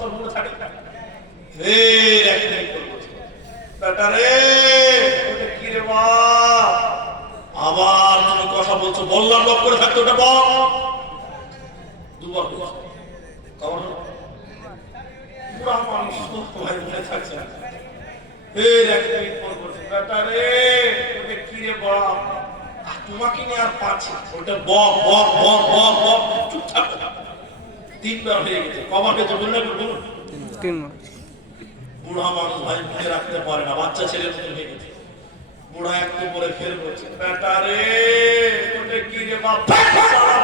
তোর মনে থাকে ফের একদিন ফোন করছে বেটা রে, ওটা কি রে বাপ আবার তুমি কথা বলছো, বললাম লক করে থাকতে, ওটা বল। দুবার বলছো। কেমন? মানুষ তোমার মনে থাকছে ফের একদিন ফোন করছে বেটা রে, ওটা কি রে বাপ তোমাকে নিয়ে আর পাচ্ছি ওটা বক বক বক বক বক, চুপ থাকো। তিনবার হয়ে গেছে। কবার হয়েছে বলুন। তিন মাস বুড়া মানুষ ভাই মনে রাখতে পারে না বাচ্চা ছেলে মতন হয়ে গেছে। বুড়া একটু পরে ফের বলছে বেটা রে ওটা কি রে বাপ সারা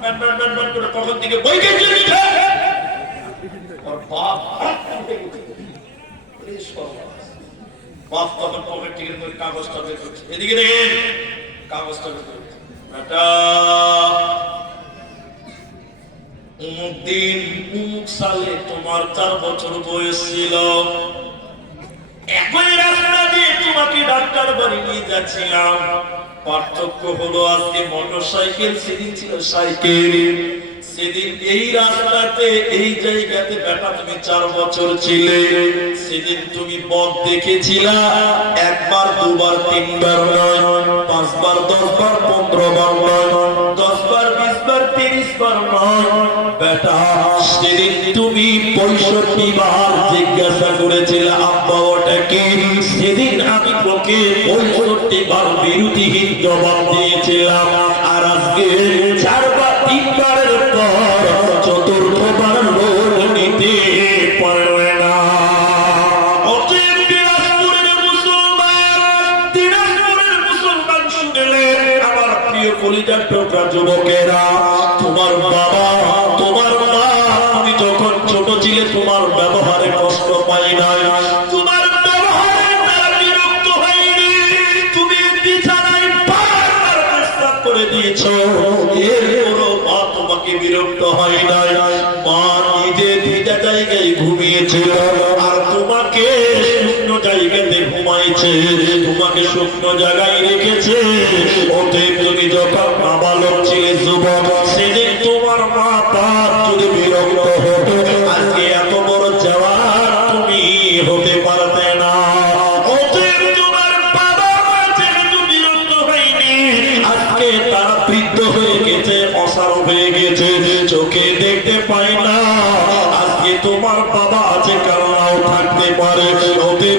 ব্যান ব্যান ব্যান ব্যান করে দিকে বই গেছে আর বাপ। বাপ তখন পকেট থেকে করে কাগজটা বের করছে। এদিকে দেখেন কাগজটা বের করছে। বেটা দিন অমুক সালে তোমার চার বছর বয়স ছিল। একই রাস্তা দিয়ে তোমাকে ডাক্তার বাড়ি নিয়ে যাচ্ছিলাম পার্থক্য হলো আজকে মোটর সাইকেল সেদিন ছিল সাইকেল সেদিন এই রাস্তাতে, এই জায়গাতে বেটা তুমি চার বছর ছিলে। সেদিন তুমি বক দেখেছিলা, একবার, দুবার, তিনবার নয়, পাঁচবার, দশবার পনেরো বার নয়, দশবার সেদিন তুমি পঁয়ষট্টি জিজ্ঞাসা করেছিলে আব্বা সেদিন আমি জবাব দিয়েছিলাম। আর আজকে কলিজার টুকরা যুবকেরা তোমার বাবা, তোমার মা তুমি যখন ছোট ছিলে তোমার ব্যবহারে কষ্ট পাই নাই। তোমার বিরক্ত হয় নাই। মা নিজে ভিজা জায়গায় আর তোমাকে শুকনো জায়গাতে ঘুমাইছে। তোমাকে শুকনো জায়গায় রেখেছে। অতএব তুমি যখন নাবালক ছিলে, যুবক, সেদিন তোমার মা তার যদি বিরক্ত হতো, আজকে এত বড় জওয়ান তুমি হতে পারতে না। চোখে দেখতে পায় না। আজকে তোমার বাবা আছে, কান্নাও থাকতে পারে। ওদের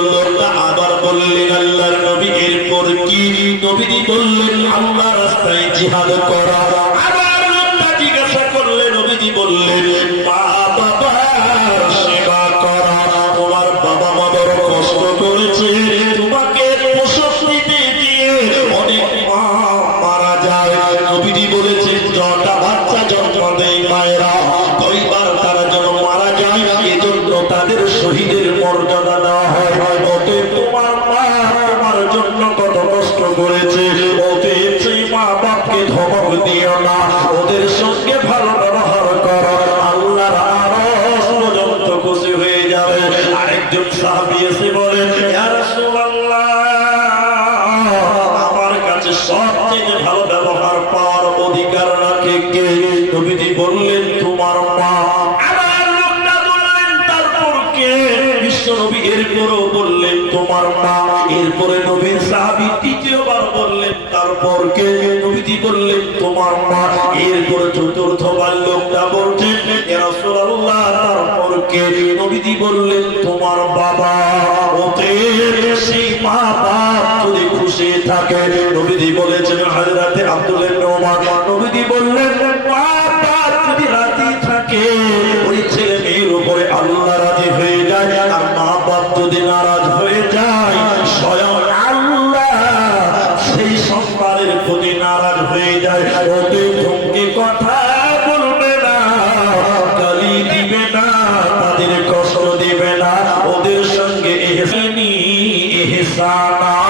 নবীজি বললেন, আল্লাহ রাস্তায় জিহাদ করা। আবার জিজ্ঞাসা করলে নবীজি বললেন কষ্ট করেছে, তোমাকে মা মারা যায়। বলেছেন বাচ্চা দেয় মায়েরা সেই মা বাপকে ধমক দিও না, ওদের সঙ্গে ভালো ব্যবহার করো। আল্লাহর আরশ পর্যন্ত খুশি হয়ে যাবে। আরেকজন সাহাবী এসে বলেন আমার কাছে সবচেয়ে ভালো ব্যবহার পাওয়ার অধিকার রাখে কে? নবীজি বললেন তোমার মা। এরপরও বললেন, তোমার মা। এরপরে নবীর সাহাবী তৃতীয়বার তারপর কে নবীজি বললেন, তোমার মা। এরপরে চতুর্থবার লোকটা বলছেন তারপর কে নবীজি বললেন, তোমার বাবা। ওতে সেই মা বাপ যদি খুশি থাকে, নবীজি বলেছেন, হযরতে আব্দুল হয়ে যায় নারাজ প্রতি হয়ে যায়। ওকে ধমকে কথা বলবে না, গালি দিবে না, তাদের কষ্ট দিবে না। ওদের সঙ্গে এহসানি, এহসানা